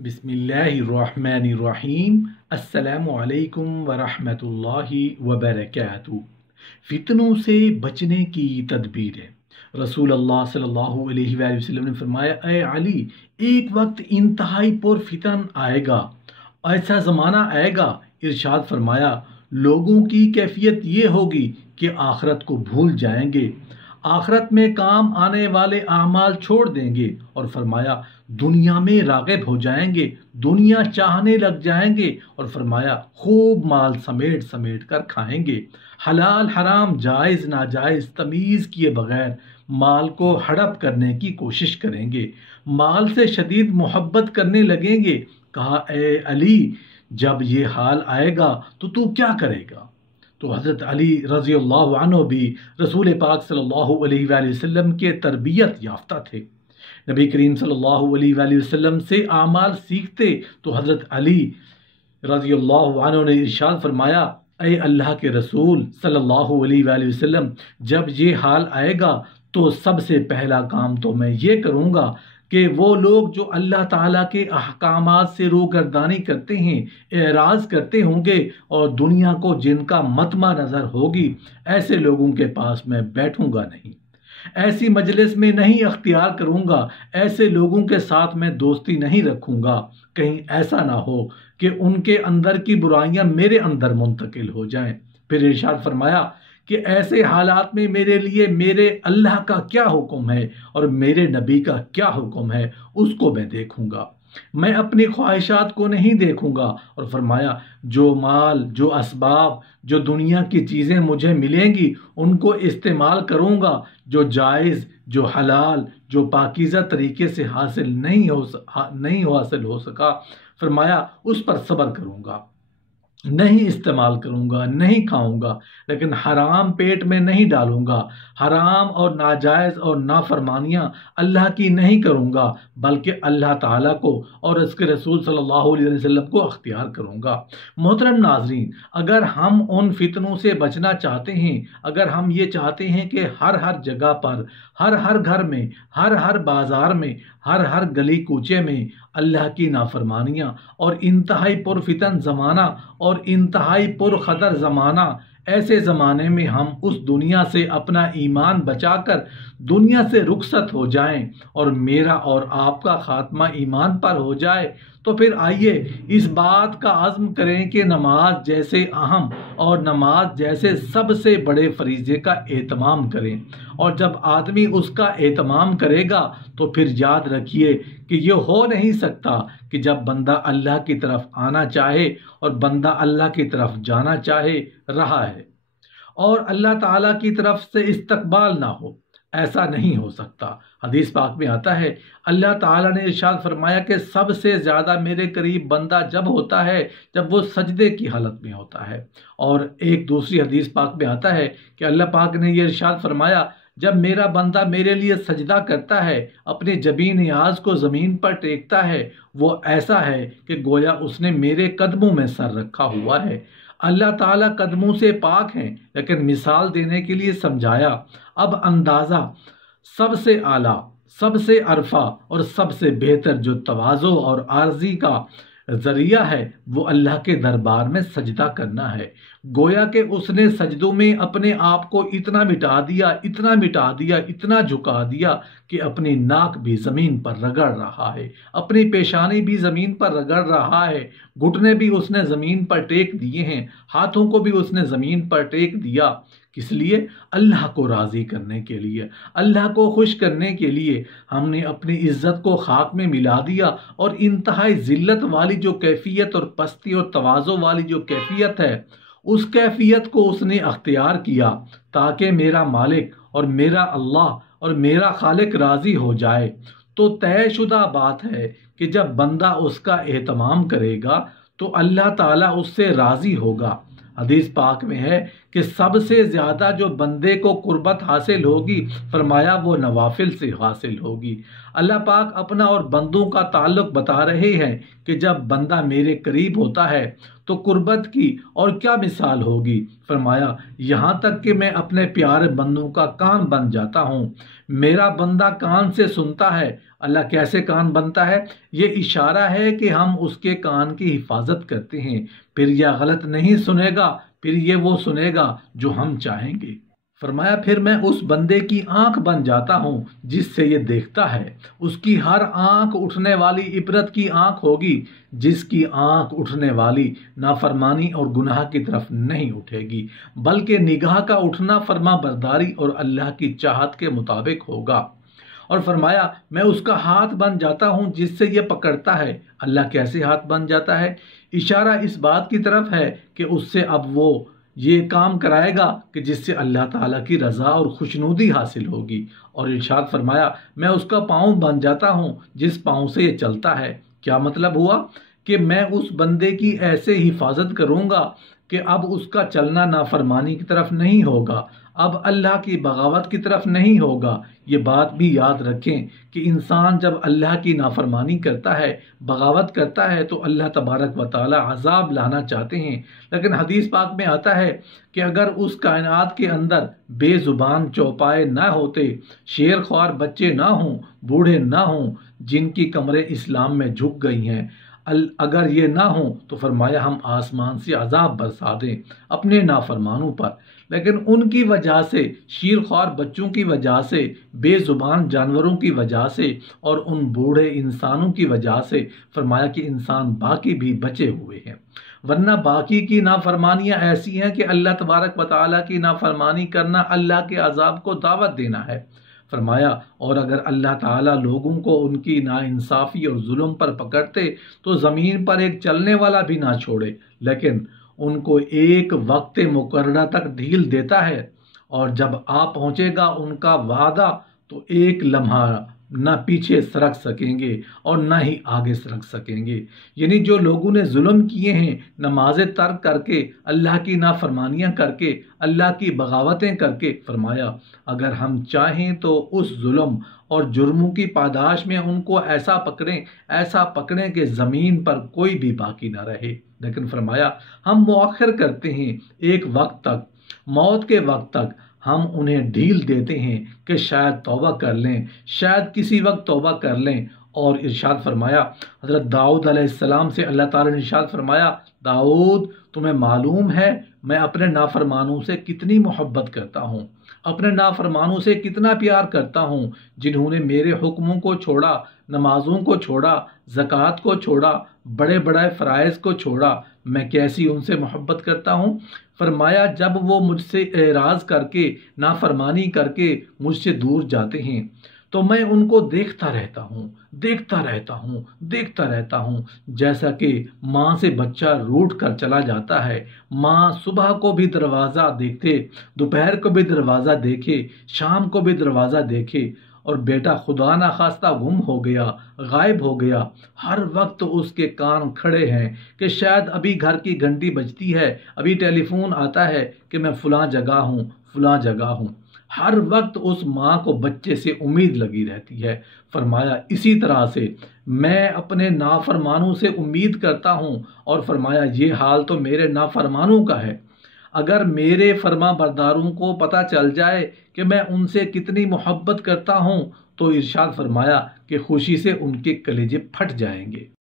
बिस्मिल्लाहिर्रहमानिर्रहीम। अस्सलामु अलैकुम वरहमतुल्लाहि वबरकातुहू। फितनों से बचने की तदबीर है। रसूल अल्लाह सल्लल्लाहु अलैहि वसल्लम ने फरमाया, ए अली, एक वक्त इंतहाई पर फितन आएगा, ऐसा ज़माना आएगा, इरशाद फरमाया, लोगों की कैफियत ये होगी कि आखरत को भूल जाएंगे, आखरत में काम आने वाले आमाल छोड़ देंगे, और फरमाया दुनिया में राग़िब हो जाएंगे, दुनिया चाहने लग जाएंगे, और फरमाया खूब माल समेट समेट कर खाएंगे, हलाल हराम जायज़ नाजायज़ तमीज़ किए बगैर माल को हड़प करने की कोशिश करेंगे, माल से शदीद मोहब्बत करने लगेंगे। कहा, ए अली, जब ये हाल आएगा तो तू क्या करेगा? तो हज़रत अली रज़ी अल्लाह अन्हु भी रसूल पाक सल्लल्लाहु अलैहि वसल्लम के तरबियत याफ्ता थे। नबी करीम सल्लल्लाहु अलैहि वसल्लम से आमाल सीखते तो हज़रत अली रज़ी अल्लाह अन्हु ने इरशाद फरमाया, ए अल्लाह के रसूल सल्लल्लाहु अलैहि वसल्लम, जब ये हाल आएगा तो सबसे पहला काम तो मैं ये करूँगा कि वो लोग जो अल्लाह ताला के अहकामात से रूगर्दानी करते हैं, एराज़ करते होंगे, और दुनिया को जिनका मतमा नज़र होगी, ऐसे लोगों के पास मैं बैठूंगा नहीं, ऐसी मजलिस में नहीं अख्तियार करूंगा, ऐसे लोगों के साथ मैं दोस्ती नहीं रखूंगा। कहीं ऐसा ना हो कि उनके अंदर की बुराइयां मेरे अंदर मुंतकिल हो जाएं। फिर इरशाद फरमाया कि ऐसे हालात में मेरे लिए मेरे अल्लाह का क्या हुक्म है और मेरे नबी का क्या हुक्म है, उसको मैं देखूंगा, मैं अपनी ख्वाहिशात को नहीं देखूंगा। और फरमाया जो माल, जो असबाब, जो दुनिया की चीज़ें मुझे मिलेंगी उनको इस्तेमाल करूंगा, जो जायज़, जो हलाल, जो पाकीज़ा तरीके से हासिल नहीं हासिल हो सका, फरमाया उस पर सब्र करूंगा, नहीं इस्तेमाल करूंगा, नहीं खाऊंगा, लेकिन हराम पेट में नहीं डालूंगा, हराम और नाजायज़ और नाफरमानियां अल्लाह की नहीं करूंगा, बल्कि अल्लाह ताला को और उसके रसूल सल्लल्लाहु अलैहि वसल्लम को अख्तियार करूंगा। मोहतरम नाज़रीन, अगर हम उन फितनों से बचना चाहते हैं, अगर हम ये चाहते हैं कि हर हर जगह पर, हर हर घर में, हर हर बाज़ार में, हर हर गली कूचे में अल्लाह की नाफरमानियाँ और इंतहाई पुरफितन ज़माना और इंतहाई पुरखतर ज़माना, ऐसे ज़माने में हम उस दुनिया से अपना ईमान बचाकर दुनिया से रुखसत हो जाएं और मेरा और आपका ख़ात्मा ईमान पर हो जाए, तो फिर आइए इस बात का अज़्म करें कि नमाज जैसे अहम और नमाज जैसे सबसे बड़े फरीज़े का एहतमाम करें। और जब आदमी उसका एहतमाम करेगा तो फिर याद रखिए कि ये हो नहीं सकता कि जब बंदा अल्लाह की तरफ आना चाहे और बंदा अल्लाह की तरफ जाना चाहे रहा है और अल्लाह ताला की तरफ से इस्तकबाल ना हो, ऐसा नहीं हो सकता। हदीस पाक में आता है, अल्लाह ताला ने इरशाद फरमाया कि सबसे ज़्यादा मेरे करीब बंदा जब होता है जब वो सजदे की हालत में होता है। और एक दूसरी हदीस पाक में आता है कि अल्लाह पाक ने ये इरशाद फरमाया, जब मेरा बंदा मेरे लिए सजदा करता है, अपने जबीन नियाज को ज़मीन पर टेकता है, वो ऐसा है कि गोया उसने मेरे कदमों में सर रखा हुआ है। अल्लाह ताला कदमों से पाक हैं, लेकिन मिसाल देने के लिए समझाया। अब अंदाज़ा सबसे आला, सबसे अरफा और सबसे बेहतर जो तवाज़ो और आर्जी का ज़रिया है वो अल्लाह के दरबार में सजदा करना है। गोया कि उसने सजदों में अपने आप को इतना मिटा दिया, इतना मिटा दिया, इतना झुका दिया कि अपनी नाक भी ज़मीन पर रगड़ रहा है, अपनी पेशानी भी ज़मीन पर रगड़ रहा है, घुटने भी उसने ज़मीन पर टेक दिए हैं, हाथों को भी उसने ज़मीन पर टेक दिया। किस लिए? अल्लाह को राज़ी करने के लिए, अल्लाह को खुश करने के लिए। हमने अपनी इज़्ज़त को खाक में मिला दिया और इंतहाई ज़िल्लत वाली जो कैफियत और पस्ती और तवाज़ो वाली जो कैफियत है, उस कैफियत को उसने अख्तियार किया ताकि मेरा मालिक और मेरा अल्लाह और मेरा खालिक राज़ी हो जाए। तो तयशुदा बात है कि जब बंदा उसका एहतमाम करेगा तो अल्लाह ताला उससे राज़ी होगा। हदीस पाक में है کہ سب سے زیادہ جو بندے کو قربت حاصل ہوگی، فرمایا وہ نوافل سے حاصل ہوگی۔ اللہ پاک اپنا اور بندوں کا تعلق بتا رہے ہیں کہ جب بندہ میرے قریب ہوتا ہے تو قربت کی اور کیا مثال ہوگی۔ فرمایا یہاں تک کہ میں اپنے پیارے بندوں کا کان بن جاتا ہوں۔ میرا بندہ کان سے سنتا ہے۔ اللہ کیسے کان بنتا ہے؟ یہ اشارہ ہے کہ ہم اس کے کان کی حفاظت کرتے ہیں، پھر یہ غلط نہیں سنے گا، پھر یہ وہ سنے گا جو ہم چاہیں گے۔ فرمایا پھر میں اس بندے کی آنکھ بن جاتا ہوں جس سے یہ دیکھتا ہے۔ اس کی ہر آنکھ اٹھنے والی عبرت کی آنکھ ہوگی، جس کی آنکھ اٹھنے والی نافرمانی اور گناہ کی طرف نہیں اٹھے گی، بلکہ نگاہ کا اٹھنا فرما برداری اور اللہ کی چاہت کے مطابق ہوگا۔ اور فرمایا میں اس کا ہاتھ بن جاتا ہوں جس سے یہ پکڑتا ہے۔ اللہ کیسے ہاتھ بن جاتا ہے؟ اشارہ اس بات کی طرف ہے کہ اس سے اب وہ یہ کام کرائے گا کہ جس سے اللہ تعالیٰ کی رضا اور خوشنودی حاصل ہوگی۔ اور ارشاد فرمایا میں اس کا پاؤں بن جاتا ہوں جس پاؤں سے یہ چلتا ہے۔ کیا مطلب ہوا؟ کہ میں اس بندے کی ایسے حفاظت کروں گا کہ اب اس کا چلنا نافرمانی کی طرف نہیں ہوگا، اب اللہ کی بغاوت کی طرف نہیں ہوگا۔ یہ بات بھی یاد رکھیں کہ انسان جب اللہ کی نافرمانی کرتا ہے، بغاوت کرتا ہے، تو اللہ تبارک و تعالی عذاب لانا چاہتے ہیں، لیکن حدیث پاک میں آتا ہے کہ اگر اس کائنات کے اندر بے زبان چوپائے نہ ہوتے، شیر خوار بچے نہ ہوں، بوڑھے نہ ہوں جن کی کمریں اسلام میں جھک گئی ہیں، اگر یہ نہ ہوں تو فرمایا ہم آسمان سے عذاب برسا دیں اپنے نافرمانوں پر، لیکن ان کی وجہ سے، شیر خوار بچوں کی وجہ سے، بے زبان جانوروں کی وجہ سے اور ان بوڑھے انسانوں کی وجہ سے فرمایا کہ انسان باقی بھی بچے ہوئے ہیں۔ ورنہ باقی کی نافرمانیاں ایسی ہیں کہ اللہ تبارک و تعالیٰ کی نافرمانی کرنا اللہ کے عذاب کو دعوت دینا ہے۔ فرمایا اور اگر اللہ تعالیٰ لوگوں کو ان کی ناانصافی اور ظلم پر پکڑتے تو زمین پر ایک چلنے والا بھی نہ چھوڑے، لیکن ان کو ایک وقت مقررہ تک ڈھیل دیتا ہے، اور جب آ پہنچے گا ان کا وعدہ تو ایک لمحہ نہ پیچھے سرک سکیں گے اور نہ ہی آگے سرک سکیں گے۔ یعنی جو لوگوں نے ظلم کیے ہیں، نمازیں ترک کر کے، اللہ کی نافرمانیاں کر کے، اللہ کی بغاوتیں کر کے، فرمایا اگر ہم چاہیں تو اس ظلم اور جرموں کی پاداش میں ان کو ایسا پکڑیں کہ زمین پر کوئی بھی باقی نہ رہے، لیکن فرمایا ہم مؤخر کرتے ہیں ایک وقت تک، موت کے وقت تک ہم انہیں ڈھیل دیتے ہیں کہ شاید توبہ کر لیں، شاید کسی وقت توبہ کر لیں۔ اور ارشاد فرمایا حضرت داؤد علیہ السلام سے اللہ تعالیٰ نے ارشاد فرمایا داؤد تمہیں معلوم ہے میں اپنے نافرمانوں سے کتنی محبت کرتا ہوں، اپنے نافرمانوں سے کتنا پیار کرتا ہوں، جنہوں نے میرے حکموں کو چھوڑا، نمازوں کو چھوڑا، زکوٰۃ کو چھوڑا، بڑے بڑے فرائض کو چھوڑا، میں کیسی ان سے محبت کرتا ہوں۔ فرمایا جب وہ مجھ سے اعراض کر کے، نافرمانی کر کے مجھ سے دور جاتے ہیں تو میں ان کو دیکھتا رہتا ہوں، جیسا کہ ماں سے بچہ روٹھ کر چلا جاتا ہے۔ ماں صبح کو بھی دروازہ دیکھتے، دوپہر کو بھی دروازہ دیکھے، شام کو بھی دروازہ دیکھے، اور بیٹا خدا نہ خواستہ گم ہو گیا، غائب ہو گیا، ہر وقت اس کے کان کھڑے ہیں کہ شاید ابھی گھر کی گھنٹی بجتی ہے، ابھی ٹیلی فون آتا ہے کہ میں فلاں جگہ ہوں۔ ہر وقت اس ماں کو بچے سے امید لگی رہتی ہے۔ فرمایا اسی طرح سے میں اپنے نافرمانوں سے امید کرتا ہوں، اور فرمایا یہ حال تو میرے نافرمانوں کا ہے۔ اگر میرے فرما برداروں کو پتہ چل جائے کہ میں ان سے کتنی محبت کرتا ہوں تو ارشاد فرمایا کہ خوشی سے ان کے کلیجے پھٹ جائیں گے۔